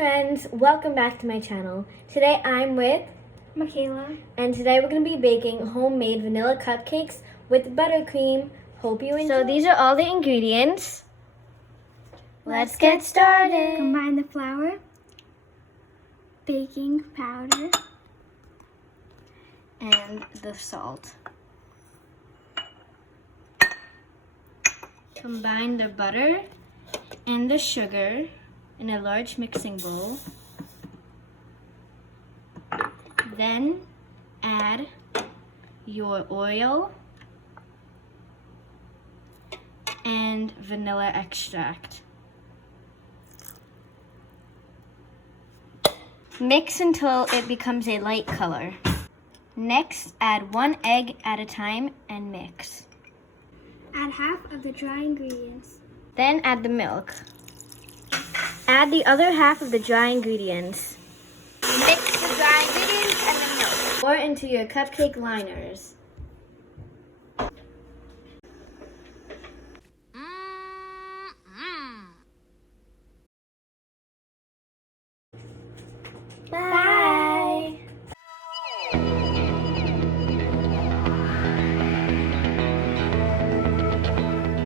friends, welcome back to my channel. Today I'm with Michaela. and today we're going to be baking homemade vanilla cupcakes with buttercream. Hope you enjoy. So these are all the ingredients. Let's get started. Combine the flour, baking powder, And the salt. Combine the butter and the sugar in a large mixing bowl. Then add your oil and vanilla extract. Mix until it becomes a light color. Next, add 1 egg at a time and mix. add half of the dry ingredients. Then add the milk. Add the other half of the dry ingredients. Mix the dry ingredients and the milk. Pour into your cupcake liners.